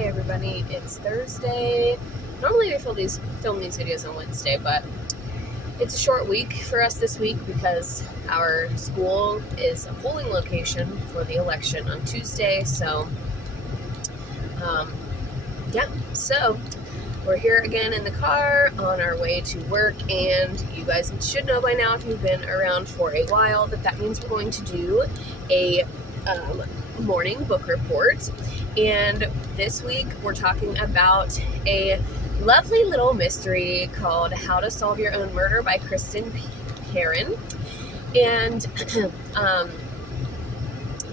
Hey everybody, it's Thursday. Normally we film these videos on Wednesday, but it's a short week for us this week because our school is a polling location for the election on Tuesday. So, so we're here again in the car on our way to work, and you guys should know by now if you've been around for a while that means we're going to do a morning book report. And this week we're talking about a lovely little mystery called How to Solve Your Own Murder by Kristin, Perin. And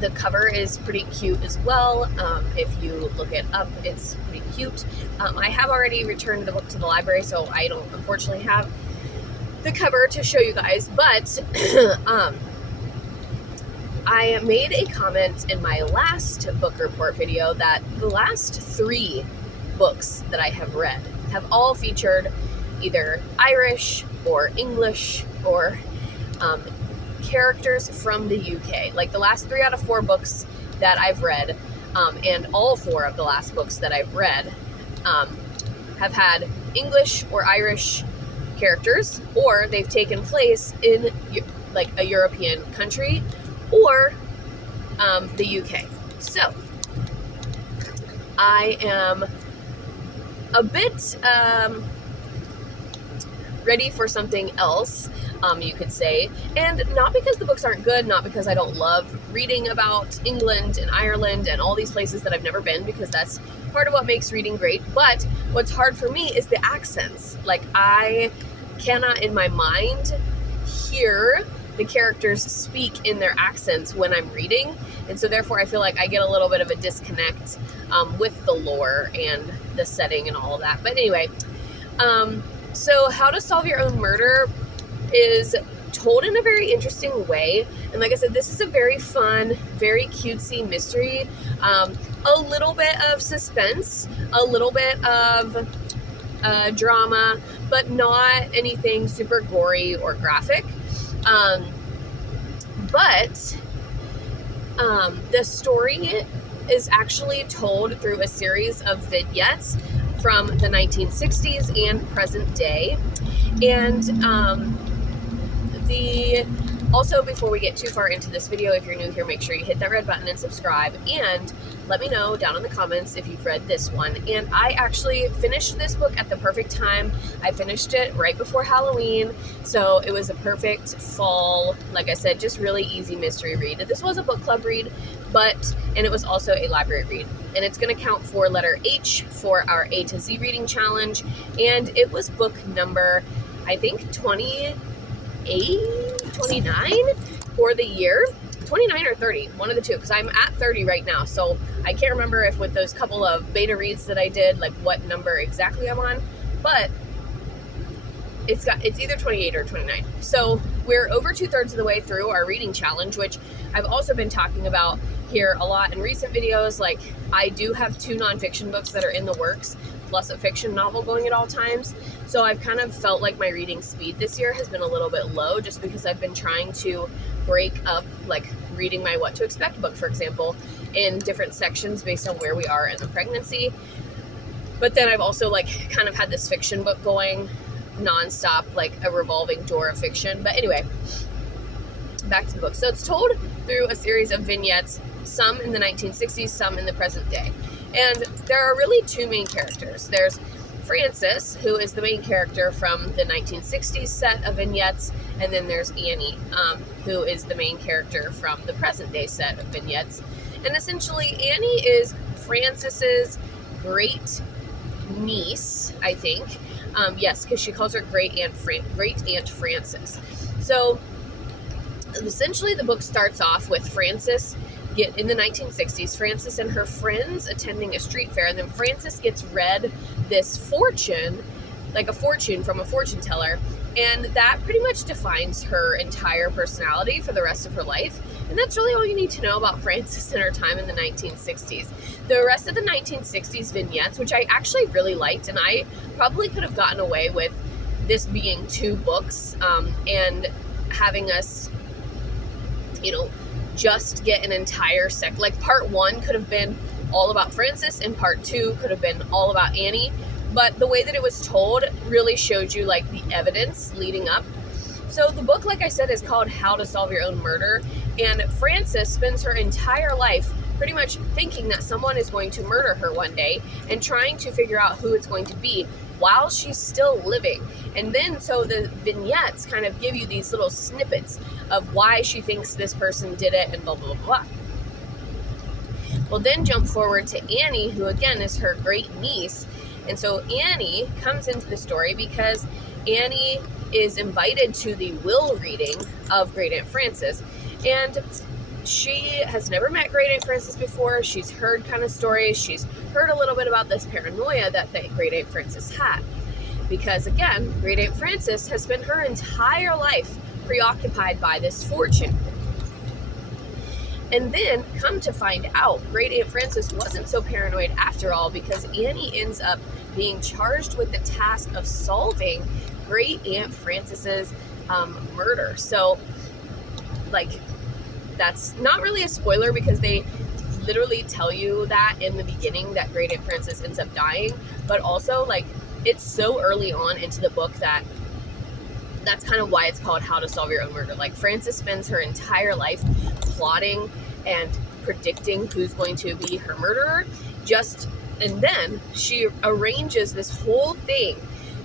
the cover is pretty cute as well. If you look it up, it's pretty cute. I have already returned the book to the library, so I don't unfortunately have the cover to show you guys, but I made a comment in my last book report video that the last 3 books that I have read have all featured either Irish or English or characters from the UK. Like the last 3 out of 4 books that I've read, and all 4 of the last books that I've read have had English or Irish characters, or they've taken place in like a European country or the UK. So I am a bit ready for something else, you could say, and not because the books aren't good, not because I don't love reading about England and Ireland and all these places that I've never been, because that's part of what makes reading great, but what's hard for me is the accents. Like, I cannot in my mind hear the characters speak in their accents when I'm reading, and so therefore I feel like I get a little bit of a disconnect with the lore and the setting and all of that. But anyway, so How to Solve Your Own Murder is told in a very interesting way, and like I said, this is a very fun, very cutesy mystery, a little bit of suspense, a little bit of drama, but not anything super gory or graphic. But the story is actually told through a series of vignettes from the 1960s and present day. And also, before we get too far into this video, if you're new here, make sure you hit that red button and subscribe, and let me know down in the comments if you've read this one. And I actually finished this book at the perfect time. I finished it right before Halloween, so it was a perfect fall, like I said, just really easy mystery read. This was a book club read, and it was also a library read. And it's going to count for letter H for our A to Z reading challenge, and it was book number, I think, 29 for the year. 29 or 30, one of the two, because I'm at 30 right now, so I can't remember if with those couple of beta reads that I did, like what number exactly I'm on, but it's either 28 or 29. So we're over 2/3 of the way through our reading challenge, which I've also been talking about here a lot in recent videos. Like, I do have 2 nonfiction books that are in the works, plus a fiction novel going at all times. So I've kind of felt like my reading speed this year has been a little bit low, just because I've been trying to break up, like, reading my What to Expect book, for example, in different sections based on where we are in the pregnancy. But then I've also, like, kind of had this fiction book going nonstop, like a revolving door of fiction. But anyway, back to the book. So it's told through a series of vignettes, some in the 1960s, some in the present day. And there are really 2 main characters. There's Frances, who is the main character from the 1960s set of vignettes, and then there's Annie, who is the main character from the present day set of vignettes. And essentially, Annie is Frances's great niece, I think. Yes, because she calls her Great Aunt Frances. So essentially, the book starts off with Frances in the 1960s, Frances and her friends attending a street fair, and then Frances gets read this fortune, like a fortune from a fortune teller, and that pretty much defines her entire personality for the rest of her life. And that's really all you need to know about Frances and her time in the 1960s. The rest of the 1960s vignettes, which I actually really liked, and I probably could have gotten away with this being 2 books, and having us, just get an entire like part 1 could have been all about Frances, and part 2 could have been all about Annie. But the way that it was told really showed you like the evidence leading up. So the book, like I said, is called How to Solve Your Own Murder. And Frances spends her entire life pretty much thinking that someone is going to murder her one day and trying to figure out who it's going to be while she's still living. And then so the vignettes kind of give you these little snippets of why she thinks this person did it and blah, blah, blah, blah. We'll then jump forward to Annie, who again is her great niece. And so Annie comes into the story because Annie is invited to the will reading of Great Aunt Frances. And she has never met Great Aunt Frances before. She's heard kind of stories. She's heard a little bit about this paranoia that Great Aunt Frances had. Because again, Great Aunt Frances has spent her entire life preoccupied by this fortune. And then, come to find out, Great Aunt Frances wasn't so paranoid after all, because Annie ends up being charged with the task of solving Great Aunt Frances's murder. So, like, that's not really a spoiler because they literally tell you that in the beginning that Great Aunt Frances ends up dying. But also, like, it's so early on into the book that that's kind of why it's called How to Solve Your Own Murder. Like, Frances spends her entire life plotting and predicting who's going to be her murderer. And then she arranges this whole thing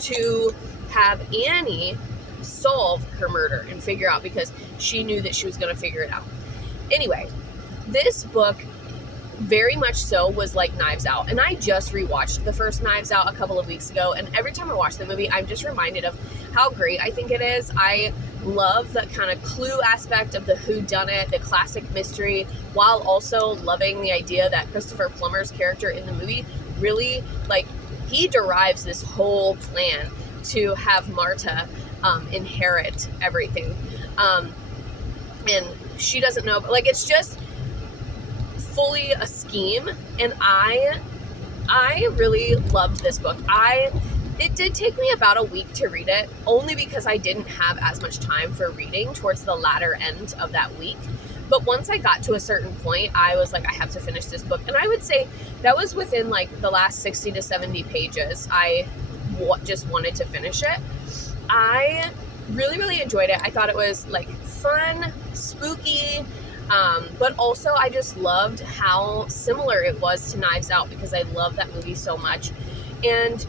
to have Annie solve her murder and figure out, because she knew that she was going to figure it out. Anyway, this book very much so was like Knives Out. And I just rewatched the first Knives Out a couple of weeks ago, and every time I watch the movie, I'm just reminded of how great I think it is. I love the kind of clue aspect of the whodunit, the classic mystery, while also loving the idea that Christopher Plummer's character in the movie really, like, he derives this whole plan to have Marta inherit everything. And she doesn't know, but like, it's just fully a scheme. And I really loved this book. It did take me about a week to read it, only because I didn't have as much time for reading towards the latter end of that week. But once I got to a certain point, I was like, I have to finish this book. And I would say that was within like the last 60 to 70 pages. I just wanted to finish it. I really, really enjoyed it. I thought it was like fun, spooky, but also I just loved how similar it was to Knives Out, because I love that movie so much. And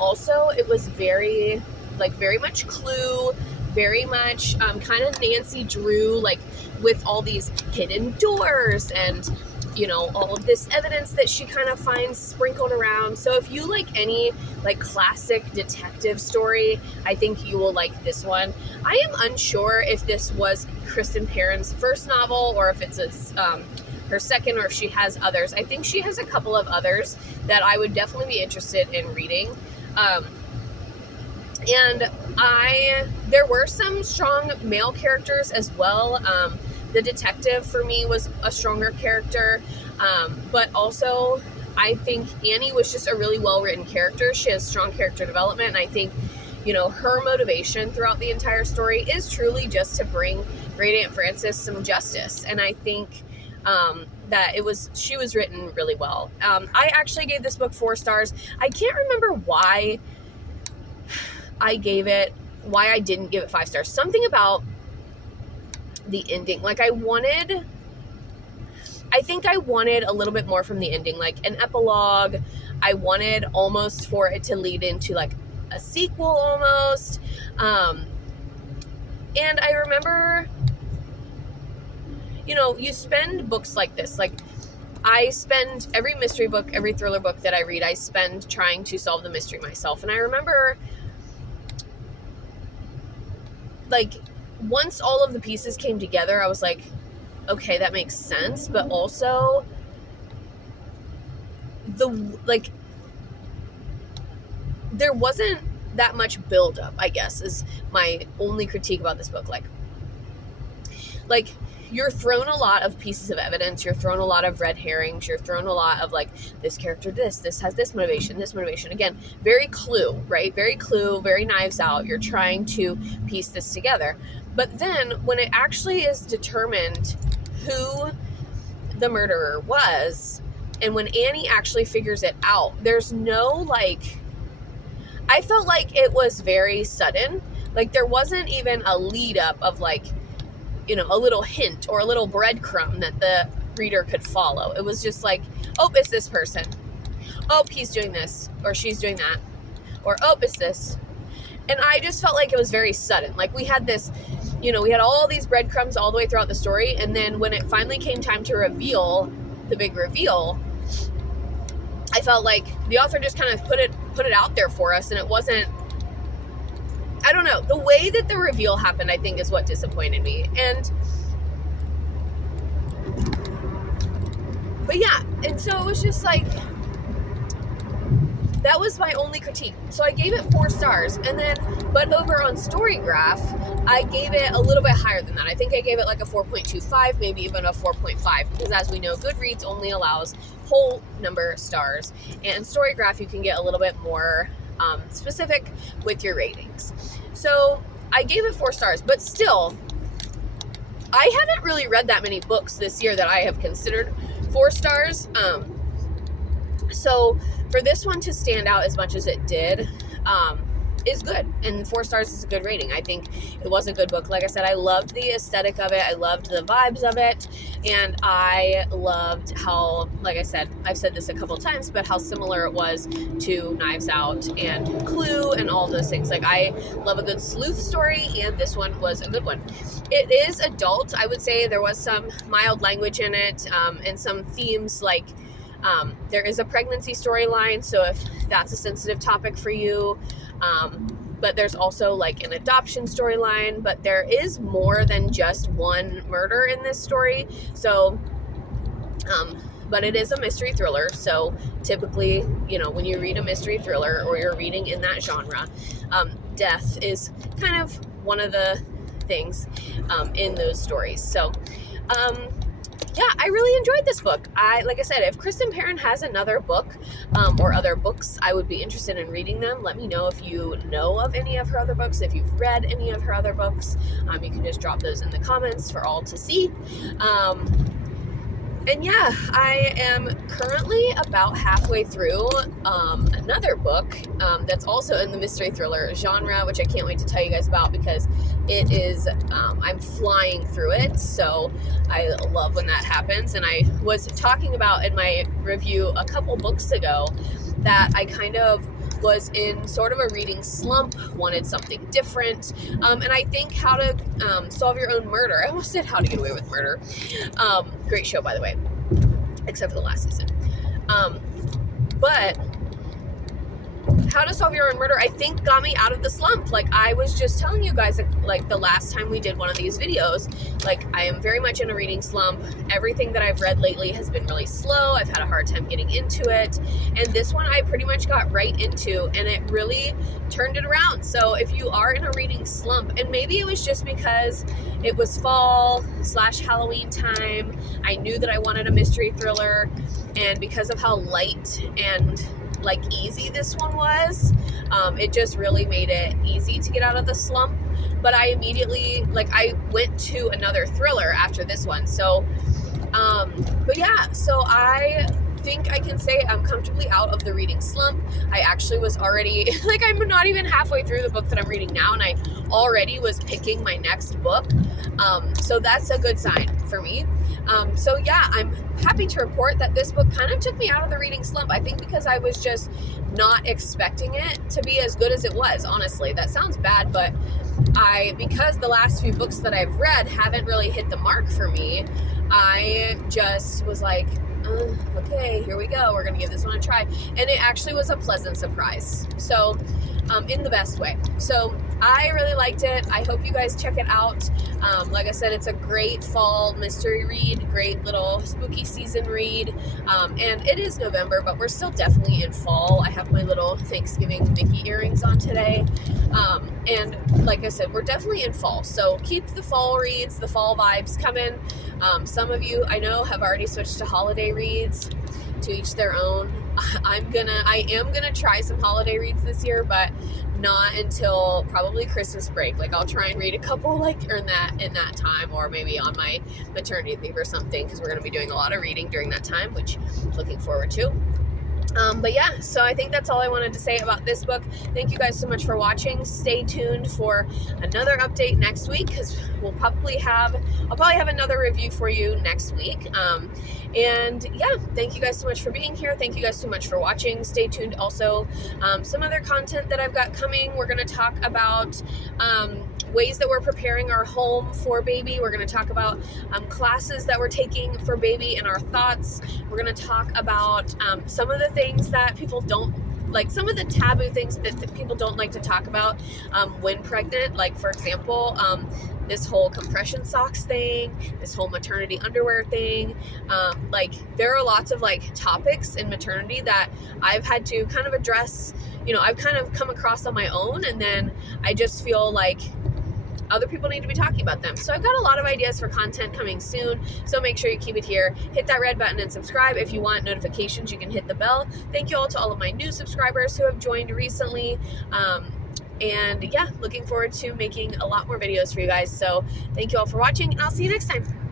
also it was very much Clue, very much kind of Nancy Drew, like with all these hidden doors and, you know, all of this evidence that she kind of finds sprinkled around. So if you like any like classic detective story, I think you will like this one. I am unsure if this was Kristin Perin's first novel or if it's her second, or if she has others. I think she has a couple of others that I would definitely be interested in reading. And there were some strong male characters as well. The detective for me was a stronger character, but also I think Annie was just a really well-written character. She has strong character development, and I think, you know, her motivation throughout the entire story is truly just to bring Great Aunt Frances some justice. And I think that she was written really well. I actually gave this book 4 stars. I can't remember why I didn't give it 5 stars. Something about the ending. Like I think I wanted a little bit more from the ending, like an epilogue. I wanted almost for it to lead into like a sequel almost. And I remember, you know, you spend books like this, like I spend every mystery book, every thriller book that I read, I spend trying to solve the mystery myself. And I remember, like, once all of the pieces came together, I was like, okay, that makes sense. But also there wasn't that much buildup, I guess, is my only critique about this book. Like you're thrown a lot of pieces of evidence, you're thrown a lot of red herrings, you're thrown a lot of like, this character, this has this motivation. Again, very Clue, right? Very Clue, very Knives Out. You're trying to piece this together. But then when it actually is determined who the murderer was. And when Annie actually figures it out, there's no, like, I felt like it was very sudden. Like, there wasn't even a lead up of, like, you know, a little hint or a little breadcrumb that the reader could follow. It was just like, oh, it's this person. Oh, he's doing this, or she's doing that. Or, oh, it's this. And I just felt like it was very sudden. Like, we had this, you know, we had all these breadcrumbs all the way throughout the story, and then when it finally came time to reveal, the big reveal, I felt like the author just kind of put it out there for us, and it wasn't, I don't know, the way that the reveal happened, I think, is what disappointed me. But yeah, and so it was just like, that was my only critique. So I gave it 4 stars, and then, but over on Storygraph, I gave it a little bit higher than that. I think I gave it like a 4.25, maybe even a 4.5, because as we know, Goodreads only allows whole number stars, and Storygraph you can get a little bit more specific with your ratings. So I gave it 4 stars, but still, I haven't really read that many books this year that I have considered 4 stars. So for this one to stand out as much as it did, is good. And 4 stars is a good rating. I think it was a good book. Like I said, I loved the aesthetic of it. I loved the vibes of it. And I loved how, like I said, I've said this a couple times, but how similar it was to Knives Out and Clue and all those things. Like, I love a good sleuth story, and this one was a good one. It is adult. I would say there was some mild language in it, and some themes like, there is a pregnancy storyline, so if that's a sensitive topic for you, but there's also like an adoption storyline, but there is more than just one murder in this story. So, but it is a mystery thriller, so typically, you know, when you read a mystery thriller or you're reading in that genre, death is kind of one of the things in those stories. So, yeah, I really enjoyed this book. Like I said, if Kristin Perin has another book or other books, I would be interested in reading them. Let me know if you know of any of her other books, if you've read any of her other books. You can just drop those in the comments for all to see. And yeah, I am currently about halfway through another book that's also in the mystery thriller genre, which I can't wait to tell you guys about because it is, I'm flying through it, so I love when that happens. And I was talking about in my review a couple books ago that I kind of was in sort of a reading slump, wanted something different, and I think How to Solve Your Own Murder, I almost said How to Get Away with Murder, great show, by the way, except for the last season, but How to Solve Your Own Murder, I think, got me out of the slump. Like, I was just telling you guys, like the last time we did one of these videos, like, I am very much in a reading slump. Everything that I've read lately has been really slow. I've had a hard time getting into it, and this one I pretty much got right into, and it really turned it around. So if you are in a reading slump, and maybe it was just because it was fall/Halloween time, I knew that I wanted a mystery thriller, and because of how light and like easy this one was, it just really made it easy to get out of the slump. But I immediately, like, I went to another thriller after this one. So but yeah, so I think I can say I'm comfortably out of the reading slump. I actually was already, like, I'm not even halfway through the book that I'm reading now, and I already was picking my next book. So that's a good sign for me. So yeah, I'm happy to report that this book kind of took me out of the reading slump. I think because I was just not expecting it to be as good as it was, honestly. That sounds bad, but because the last few books that I've read haven't really hit the mark for me, I just was like, okay, here we go. We're going to give this one a try. And it actually was a pleasant surprise. So, in the best way. So, I really liked it. I hope you guys check it out. Like I said, it's a great fall mystery read, great little spooky season read. And it is November, but we're still definitely in fall. I have my little Thanksgiving Mickey earrings on today. And like I said, we're definitely in fall. So keep the fall reads, the fall vibes coming. Some of you, I know, have already switched to holiday reads. To each their own. I am gonna try some holiday reads this year, but not until probably Christmas break. Like I'll try and read a couple like in that time, or maybe on my maternity leave or something, because we're going to be doing a lot of reading during that time, which I'm looking forward to. But yeah, so I think that's all I wanted to say about this book. Thank you guys so much for watching. Stay tuned for another update next week, because I'll probably have another review for you next week. And yeah, thank you guys so much for being here. Thank you guys so much for watching. Stay tuned. Also, some other content that I've got coming. We're going to talk about ways that we're preparing our home for baby. We're going to talk about classes that we're taking for baby and our thoughts. We're going to talk about some of the things that people don't like, some of the taboo things that people don't like to talk about when pregnant. Like, for example, this whole compression socks thing, this whole maternity underwear thing. Like, there are lots of like topics in maternity that I've had to kind of address, I've kind of come across on my own, and then I just feel like other people need to be talking about them. So I've got a lot of ideas for content coming soon, so make sure you keep it here. Hit that red button and subscribe. If you want notifications, you can hit the bell. Thank you all to all of my new subscribers who have joined recently. And yeah, looking forward to making a lot more videos for you guys. So thank you all for watching, and I'll see you next time.